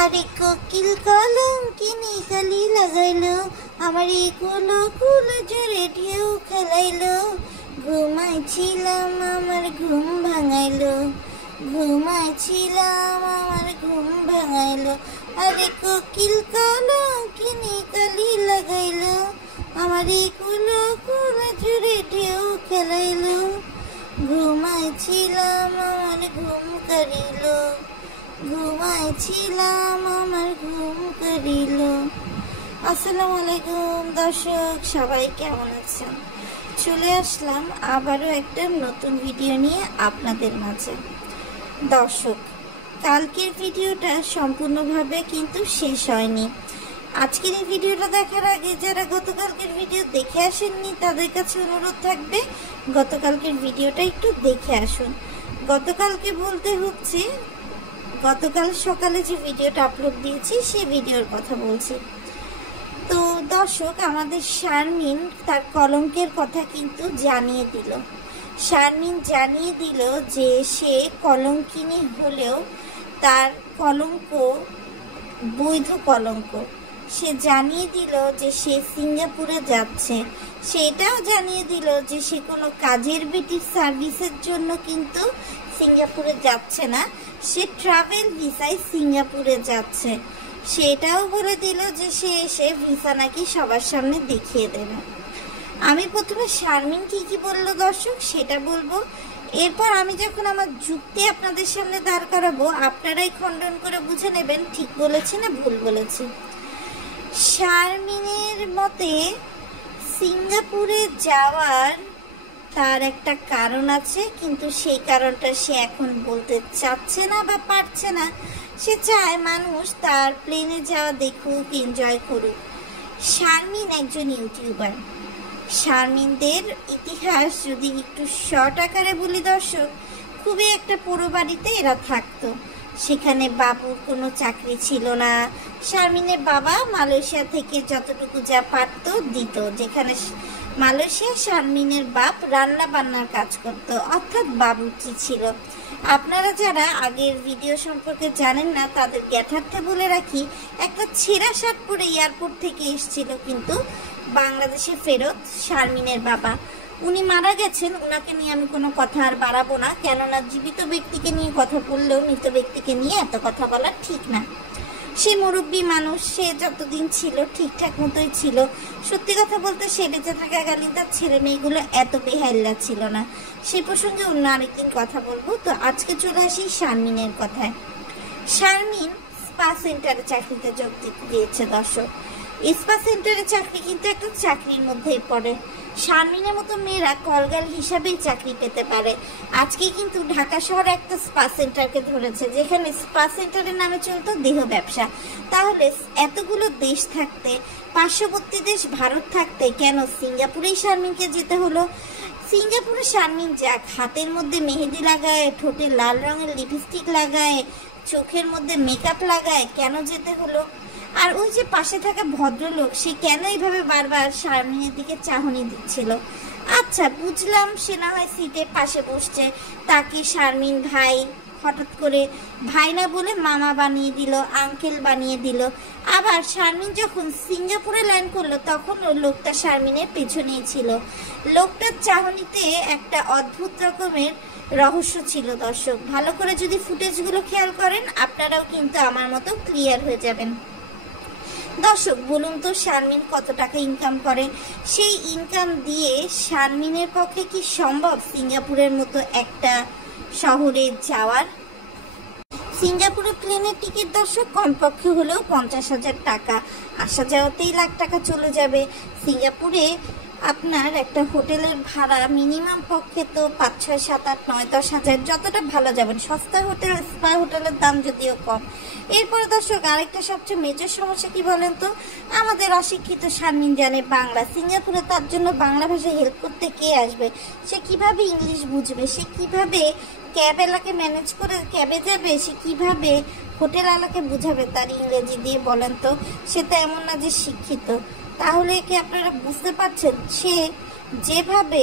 আরে কোকিল কলঙ্কিনী কালি লাগাইলো, আমার এই কুলো কুলো জোরে ঢেউ খেলাইলো। ঘুমাইছিলাম আমার ঘুম ভাঙাইলো, ঘুমাইছিলাম আমার ঘুম ভাঙাইলো। আরে কোকিল কলঙ্কিনী কালি লাগাইলো, আমার এই কুলো কুলো জোরে ঢেউ খেলাইলো। ঘুমাইছিলাম আমার ঘুম করিলো, ঘুমাইছিলাম আমার ঘুম করিল। আসসালামু আলাইকুম দর্শক, সবাই কেমন আছেন? চলে আসলাম আবারও একটা নতুন ভিডিও নিয়ে আপনাদের মাঝে। দর্শক, কালকের ভিডিওটা সম্পূর্ণভাবে কিন্তু শেষ হয়নি। আজকের এই ভিডিওটা দেখার আগে যারা গতকালকের ভিডিও দেখে আসেননি তাদের কাছে অনুরোধ থাকবে গতকালকের ভিডিওটা একটু দেখে আসুন। গতকালকে বলতে হচ্ছে গতকাল সকালে যে ভিডিওটা আপলোড দিয়েছি সেই ভিডিওর কথা বলছি। তো দর্শক, আমাদের শারমিন তার কলঙ্কের কথা কিন্তু জানিয়ে দিল। শারমিন জানিয়ে দিল যে সে কলঙ্কিনী হলেও তার কলঙ্ক বৈধ কলঙ্ক। সে জানিয়ে দিল যে সে সিঙ্গাপুরে যাচ্ছে। সেটাও জানিয়ে দিল যে সে কোনো কাজের বেটির সার্ভিসের জন্য কিন্তু সিঙ্গাপুরে যাচ্ছে না, সে ট্রাভেল ভিসায় সিঙ্গাপুরে যাচ্ছে। সেটাও বলে দিল যে সে এসে ভিসা নাকি সবার সামনে দেখিয়ে দেবে। আমি প্রথমে শারমিন কি বলল দর্শক সেটা বলবো, এরপর আমি যখন আমার যুক্তি আপনাদের সামনে দাঁড় করাবো আপনারাই খণ্ডন করে বুঝে নেবেন ঠিক বলেছি না ভুল বলেছি। শারমিনের মতে সিঙ্গাপুরে যাওয়ার তার একটা কারণ আছে, কিন্তু সেই কারণটা সে এখন বলতে চাচ্ছে না বা পারছে না। সে চায় মানুষ তার প্লেনে যাওয়া দেখুক, এনজয় করুক। শারমিন একজন ইউটিউবার। শারমিনদের ইতিহাস যদি একটু শর্ট আকারে বলি দর্শক, খুবই একটা পুরো বাড়িতে এরা থাকতো। সেখানে বাবুর কোনো চাকরি ছিল না। শারমিনের বাবা মালয়েশিয়া থেকে যতটুকু যা পারত দিত। যেখানে মালয়েশিয়া শারমিনের বাপ রান্না বান্নার কাজ করত, অর্থাৎ বাবুর্চি ছিল। আপনারা যারা আগের ভিডিও সম্পর্কে জানেন না তাদের জ্ঞাতার্থে বলে রাখি, একটা ছেঁড়া শার্ট পরে এয়ারপোর্ট থেকে এসেছিল কিন্তু বাংলাদেশে ফেরত শারমিনের বাবা। উনি মারা গেছেন, ওনাকে নিয়ে আমি কোনো কথা আর বাড়াবো না, কেননা জীবিত ব্যক্তিকে নিয়ে কথা বললেও মৃত ব্যক্তিকে নিয়ে এত কথা বলা ঠিক না। সে মুরব্বী মানুষ, সে যতদিন ছিল ঠিকঠাক মতোই ছিল। সত্যি কথা বলতে সে বেঁচে থাকাকালীন তার ছেলে মেয়েগুলো এত বেহাল্লা ছিল না। সে প্রসঙ্গে অন্য আরেকদিন কথা বলবো। তো আজকে চলে আসি শারমিনের কথায়। শারমিন স্পা সেন্টারে চাকরিতে যোগ দিয়েছে দর্শক। স্পা সেন্টারে চাকরি কিন্তু একটা চাকরির মধ্যেই পড়ে। শারমিনের মতো মেয়েরা কলগার্ল হিসাবেই চাকরি পেতে পারে। আজকে কিন্তু ঢাকা শহরে একটা স্পা সেন্টারকে ধরেছে, যেখানে স্পা সেন্টারের নামে চলতো দেহ ব্যবসা। তাহলে এতগুলো দেশ থাকতে, পার্শ্ববর্তী দেশ ভারত থাকতে কেন সিঙ্গাপুরেই শারমিনকে যেতে হলো? সিঙ্গাপুরে শারমিন যাক, হাতের মধ্যে মেহেদি লাগায়, ঠোঁটে লাল রঙের লিপস্টিক লাগায়, চোখের মধ্যে মেকআপ লাগায়, কেন যেতে হলো? আর ওই যে পাশে থাকা ভদ্রলোক, সে কেন এইভাবে বারবার শারমিনের দিকে চাহনি দিচ্ছিল? আচ্ছা বুঝলাম, সে না হয় সিটের পাশে বসছে, তাকে শারমিন ভাই হঠাৎ করে ভাই না বলে মামা বানিয়ে দিল, আঙ্কেল বানিয়ে দিল। আবার শারমিন যখন সিঙ্গাপুরে ল্যান্ড করলো তখন লোকটা শারমিনের পেছনেই ছিল। লোকটার চাহনিতে একটা অদ্ভুত রকমের রহস্য ছিল দর্শক। ভালো করে যদি ফুটেজগুলো খেয়াল করেন আপনারাও কিন্তু আমার মতো ক্লিয়ার হয়ে যাবেন। দর্শক বলুন তো, শারমিন কত টাকা ইনকাম করে? সেই ইনকাম দিয়ে শারমিনের পক্ষে কি সম্ভব সিঙ্গাপুরের মতো একটা শহরে যাওয়ার? সিঙ্গাপুরের প্লেনের টিকিট দর্শক কমপক্ষে হলেও 50,000 টাকা, আসা যাওয়াতেই লাখ টাকা চলে যাবে। সিঙ্গাপুরে আপনার একটা হোটেলের ভাড়া মিনিমাম পক্ষে তো 5, 6, 7, 8, 9, 10 হাজার, যতটা ভালো যাবেন। সস্তা হোটেল, স্পা হোটেলের দাম যদিও কম। এরপরে দর্শক আরেকটা সবচেয়ে মেজর সমস্যা কি বলেন তো? আমাদের অশিক্ষিত শারমিন জানে বাংলা। সিঙ্গাপুরে তার জন্য বাংলা ভাষায় হেল্প করতে কে আসবে? সে কিভাবে ইংলিশ বুঝবে? সে কিভাবে ক্যাব এলাকে ম্যানেজ করে ক্যাবে যাবে? সে কিভাবে হোটেল এলাকে বুঝাবে তার ইংরেজি দিয়ে? বলেন তো, সে তো এমন না যে শিক্ষিত। তাহলে কি আপনারা বুঝতে পারছেন সে যেভাবে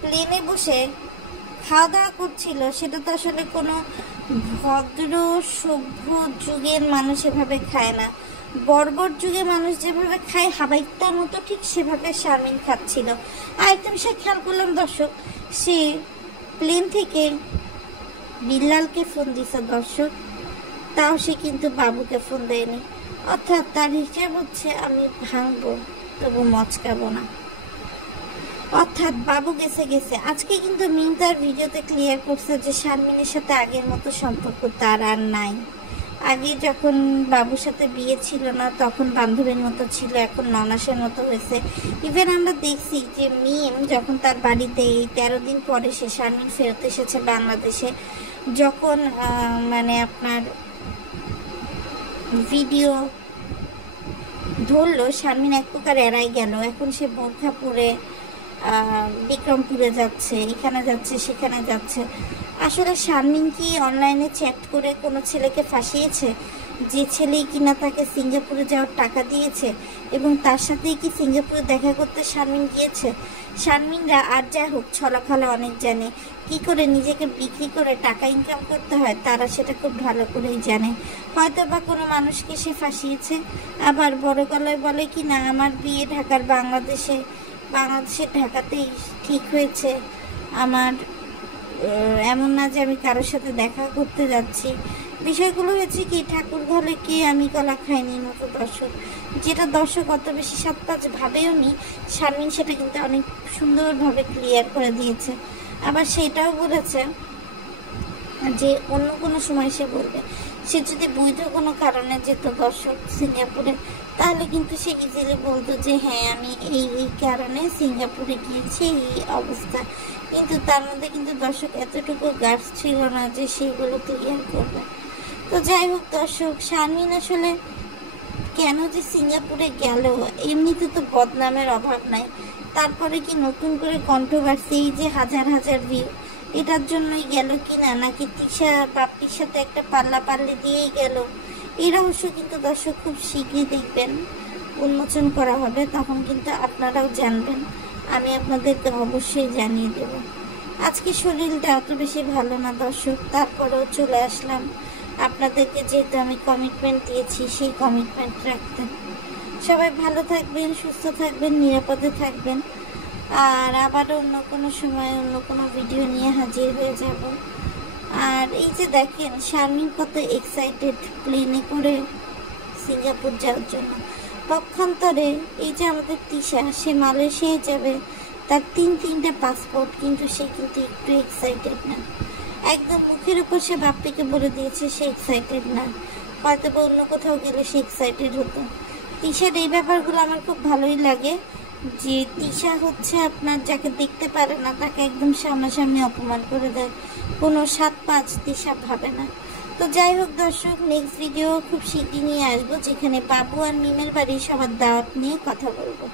প্লেনে বসে খাওয়া দাওয়া করছিল সেটা তো আসলে কোনো ভদ্র সভ্য যুগের মানুষ এভাবে খায় না, বর্বর যুগে মানুষ যেভাবে খায় হাবাইটার মতো ঠিক সেভাবে শারমিন খাচ্ছিল। আর একটা বিষয় খেয়াল করলাম দর্শক, সে প্লেন থেকে বিল্লালকে ফোন দিছে দর্শক, তাও সে কিন্তু বাবুকে ফোন দেয়নি। অর্থাৎ তার হিসাব হচ্ছে আমি ভাঙবো তবু মচকাবো না। অর্থাৎ বাবু গেছে। আজকে কিন্তু মিম তার ভিডিওতে ক্লিয়ার করছে যে শারমিনের সাথে আগের মতো সম্পর্ক তার আর নাই। আগে যখন বাবুর সাথে বিয়ে ছিল না তখন বান্ধবীর মতো ছিল, এখন ননাসের মতো হয়েছে। ইভেন আমরা দেখছি যে মিম যখন তার বাড়িতে এই 13 দিন পরে সে শারমিন ফেরত এসেছে বাংলাদেশে, যখন মানে আপনার ভিডিও ধরলো, শারমিন এক প্রকার এড়াই গেল। এখন সে বোরখা পরে বিক্রমপুরে যাচ্ছে, এখানে যাচ্ছে সেখানে যাচ্ছে। আসলে শারমিন কি অনলাইনে চ্যাট করে কোনো ছেলেকে ফাঁসিয়েছে, যে ছেলেই কিনা তাকে সিঙ্গাপুরে যাওয়ার টাকা দিয়েছে এবং তার সাথেই কি সিঙ্গাপুরে দেখা করতে শারমিন গিয়েছে? শারমিনরা আর যা হোক ছলাখালা অনেক জানে, কি করে নিজেকে বিক্রি করে টাকা ইনকাম করতে হয় তারা সেটা খুব ভালো করেই জানে। হয়তো বা কোনো মানুষকে সে ফাঁসিয়েছে, আবার বড় গলায় বলে কি না আমার বিয়ে বাংলাদেশের ঢাকাতেই ঠিক হয়েছে, আমার এমন না যে আমি কারোর সাথে দেখা করতে যাচ্ছি। বিষয়গুলো হচ্ছে কি ঠাকুর ঘরে কে আমি কলা খাইনি মতো দর্শক, যেটা দর্শক অত বেশি 7-5 ভাবেও নি, শারমিন সেটা কিন্তু অনেক সুন্দরভাবে ক্লিয়ার করে দিয়েছে। আবার সেটাও বলেছে যে অন্য কোনো সময় সে বলবে। সে যদি বৈধ কোনো কারণে যেত দর্শক সিঙ্গাপুরে, তাহলে কিন্তু সে ইজিলি বলতো যে হ্যাঁ আমি এই কারণে সিঙ্গাপুরে গিয়েছি, এই অবস্থা। কিন্তু তার মধ্যে কিন্তু দর্শক এতটুকু গার্ডস ছিল না যে সেইগুলো ক্লিয়ার করবে। তো যাই হোক দর্শক, শারমিন আসলে কেন যে সিঙ্গাপুরে গেল, এমনিতে তো বদনামের অভাব নাই, তারপরে কি নতুন করে কন্ট্রোভার্সি, এই যে হাজার ভিউ, এটার জন্যই গেল কিনা, নাকি তিশা বাপ্পির সাথে একটা পাল্লাপাল্লি দিয়েই গেল, এই রহস্য কিন্তু দর্শক খুব শীঘ্রই দেখবেন উন্মোচন করা হবে, তখন কিন্তু আপনারাও জানবেন, আমি আপনাদেরকে অবশ্যই জানিয়ে দেব। আজকে শরীরটা অত বেশি ভালো না দর্শক, তারপরেও চলে আসলাম আপনাদেরকে, যেহেতু আমি কমিটমেন্ট দিয়েছি সেই কমিটমেন্ট রাখতে। সবাই ভালো থাকবেন, সুস্থ থাকবেন, নিরাপদে থাকবেন। আর আবার অন্য কোনো সময় অন্য কোনো ভিডিও নিয়ে হাজির হয়ে যাব। আর এই যে দেখেন শারমিন কত এক্সাইটেড প্লেনে করে সিঙ্গাপুর যাওয়ার জন্য। পক্ষান্তরে এই যে আমাদের তিশা, সে মালয়েশিয়ায় যাবে, তার 3টা পাসপোর্ট, কিন্তু সে কিন্তু একটু এক্সাইটেড না। একদম মুখের উপর সে বাপ্পিকে বলে দিয়েছে সে এক্সাইটেড না, হয়তো বা অন্য কোথাও গেলে সে এক্সাইটেড হতো। তিশার এই ব্যাপারগুলো আমার খুব ভালোই লাগে, যে তিশা হচ্ছে আপনার যাকে দেখতে পারে না তাকে একদম সামনাসামনি অপমান করে দেয়, কোনো 7-5 তিশা ভাবে না। তো যাই হোক দর্শক, নেক্সট ভিডিও খুব শীঘ্রই নিয়ে আসবো, যেখানে বাবু আর মিমের বাড়ি সবার দাওয়াত নিয়ে কথা বলবো।